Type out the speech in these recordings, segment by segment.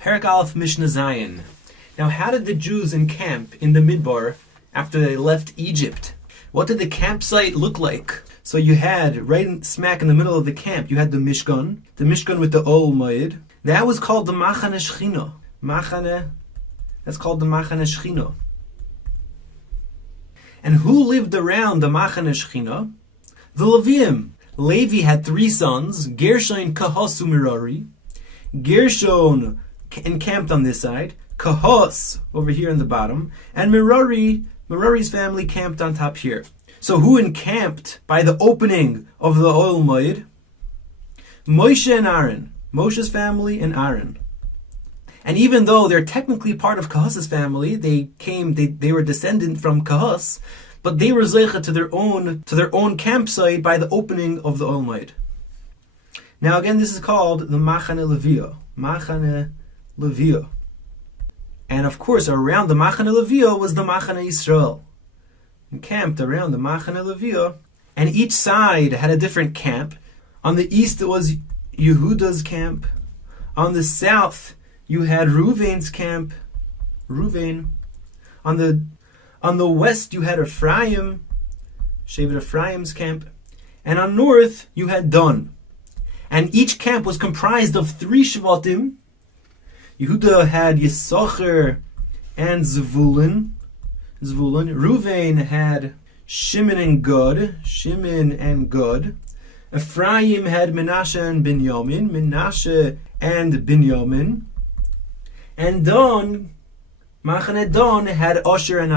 Perek Aleph Mishna Zayin. Now, how did the Jews encamp in the Midbar after they left Egypt? What did the campsite look like? So you had, right smack in the middle of the camp, you had the Mishkan with the Ol Moed. That was called the Machane Shechina. That's called the Machane Shechina. And who lived around the Machane Shechina? The Leviim. Levi had 3 sons, Gershon, Kahos, and Merari. Gershon encamped on this side, Kahos over here in the bottom, and Merari's family camped on top here. So who encamped by the opening of the Oil Moed? Moshe and Aaron. Moshe's family and Aaron. And even though they're technically part of Kahos's family, they were descendant from Kahos, but they were zeicha to their own campsite by the opening of the Oil Moed. Now again, this is called the Machane Leviah. Machane Leviah. And of course, around the Machane Leviah was the Machane Yisrael. Encamped around the Machane Leviah, and each side had a different camp. On the east it was Yehuda's camp. On the south you had Reuven's camp. Reuven. On the west you had Ephraim, Shevet Ephraim's camp. And on north you had Dan. And each camp was comprised of 3 Shvatim. Yehuda had Yisachar and Zvulun. Reuven had Shimon and Gad. Ephraim had Menashe and Binyamin. And Dan, Machane Dan, had Asher and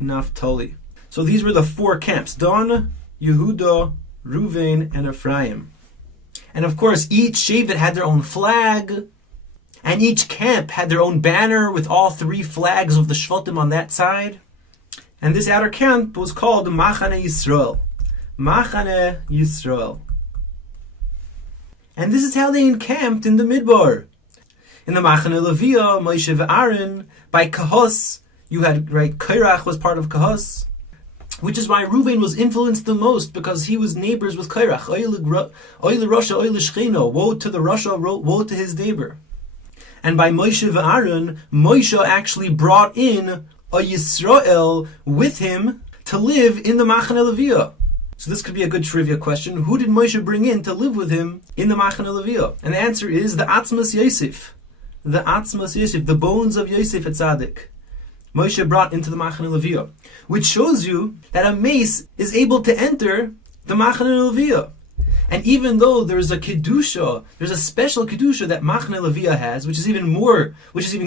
Naphtali. So these were the 4 camps: Dan, Yehuda, Reuven, and Ephraim. And of course, each Shevet had their own flag, and each camp had their own banner with all 3 flags of the Shvatim on that side. And this outer camp was called Machane Yisrael. Machane Yisrael. And this is how they encamped in the Midbar. In the Machane Leviah, Moshe and Aaron, by Kahos, you had, right, Korach was part of Kahos, which is why Reuven was influenced the most, because he was neighbors with Korach. Oile Rasha, oile Shechina, woe to the Rasha, woe to his neighbor. And by Moshe and Aaron, Moshe actually brought in a Yisrael with him to live in the Machane Leviah. So this could be a good trivia question. Who did Moshe bring in to live with him in the Machane Leviah? And the answer is the Atzmas Yosef. The Atzmas Yosef, the bones of Yosef at Tzaddik. Moshe brought into the Machane Leviah, which shows you that a mace is able to enter the Machane Leviah. And even though there's a kedusha, there's a special kedusha that Machane Leviah has, which is even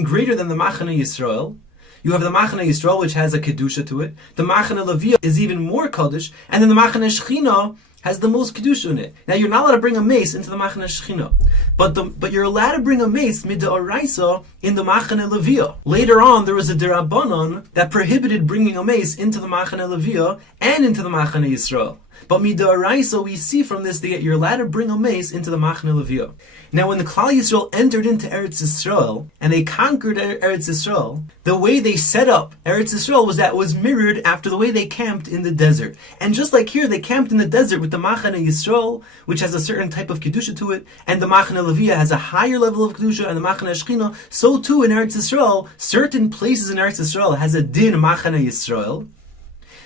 greater than the Machane Yisrael. You have the Machane Yisrael, which has a kedusha to it. The Machane Leviah is even more kaddish, and then the Machane Shechina has the most kedusha in it. Now, you're not allowed to bring a mace into the Machane Shechina, but you're allowed to bring a mace mid'oraisa in the Machane Leviah. Later on, there was a derabanan that prohibited bringing a mace into the Machane Leviah and into the Machane Yisrael. But mid'oraisa, we see from this that you're allowed to bring a mace into the Machane Leviah. Now, when the Klal Yisrael entered into Eretz Yisrael and they conquered Eretz Yisrael, the way they set up Eretz Yisrael was mirrored after the way they camped in the desert. And just like here, they camped in the desert with the Machane Yisrael, which has a certain type of kedusha to it, and the Machane Leviah has a higher level of kedusha, and the Machane Shechina. So too in Eretz Yisrael, certain places in Eretz Yisrael has a din Machane Yisrael.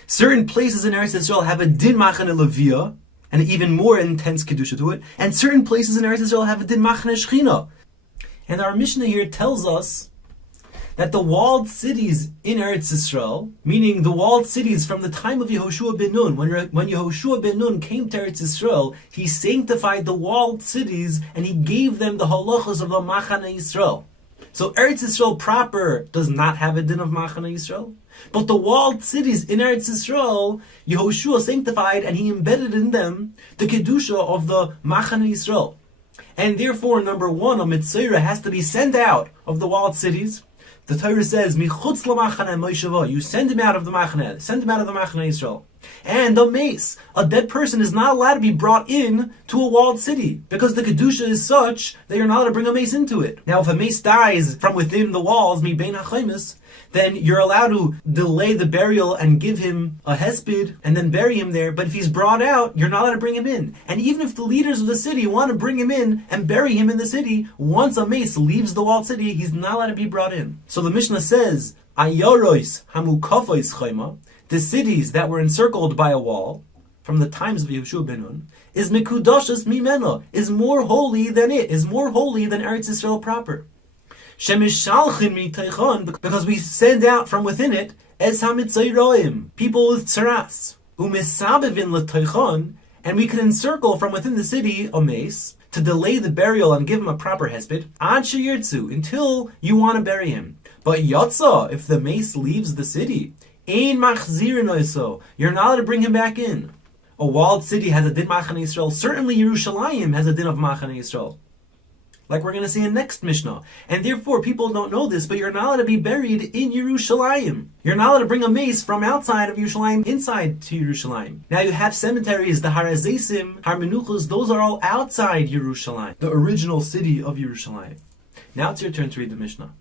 Certain places in Eretz Yisrael have a din Machane Leviah, and an even more intense kedusha to it. And certain places in Eretz Yisrael have a din Machane Shechina. And our Mishnah here tells us that the walled cities in Eretz Yisrael, meaning the walled cities from the time of Yehoshua ben Nun, when Yehoshua ben Nun came to Eretz Yisrael, he sanctified the walled cities and he gave them the halachas of the Machane Yisrael. So Eretz Yisrael proper does not have a din of Machane Yisrael. But the walled cities in Eretz Yisrael, Yehoshua sanctified and he embedded in them the kedusha of the Machane Yisrael. And therefore, number 1, a mitzvah has to be sent out of the walled cities. The Torah says, "Michutz lamachane moishava." You send him out of the Machane, send him out of the Machane Yisrael. And a mace, a dead person is not allowed to be brought in to a walled city, because the kedusha is such that you're not allowed to bring a mace into it. Now, if a mace dies from within the walls, mi bein hachaimis, then you're allowed to delay the burial and give him a hesped and then bury him there. But if he's brought out, you're not allowed to bring him in. And even if the leaders of the city want to bring him in and bury him in the city, once a mace leaves the walled city, he's not allowed to be brought in. So the Mishnah says, Ayorois hamukafois chayma, the cities that were encircled by a wall from the times of Yehoshua ben Nun, is mikudashas mimena, is more holy than it, is more holy than Eretz Yisrael proper. Because we send out from within it es hamitzayroim, people with tzaras, umisabevin l'toichon, and we can encircle from within the city a mace to delay the burial and give him a proper hesped ad sheyirtzu, until you want to bury him. But yotza, if the mace leaves the city, ein machzirin oiso, you're not allowed to bring him back in. A walled city has a din Machane Yisrael. Certainly Yerushalayim has a din of Machane Yisrael, like we're going to see in next Mishnah. And therefore, people don't know this, but you're not allowed to be buried in Yerushalayim. You're not allowed to bring a mace from outside of Yerushalayim inside to Yerushalayim. Now you have cemeteries, the Har Hazesim, Har Menuchos, those are all outside Yerushalayim, the original city of Yerushalayim. Now it's your turn to read the Mishnah.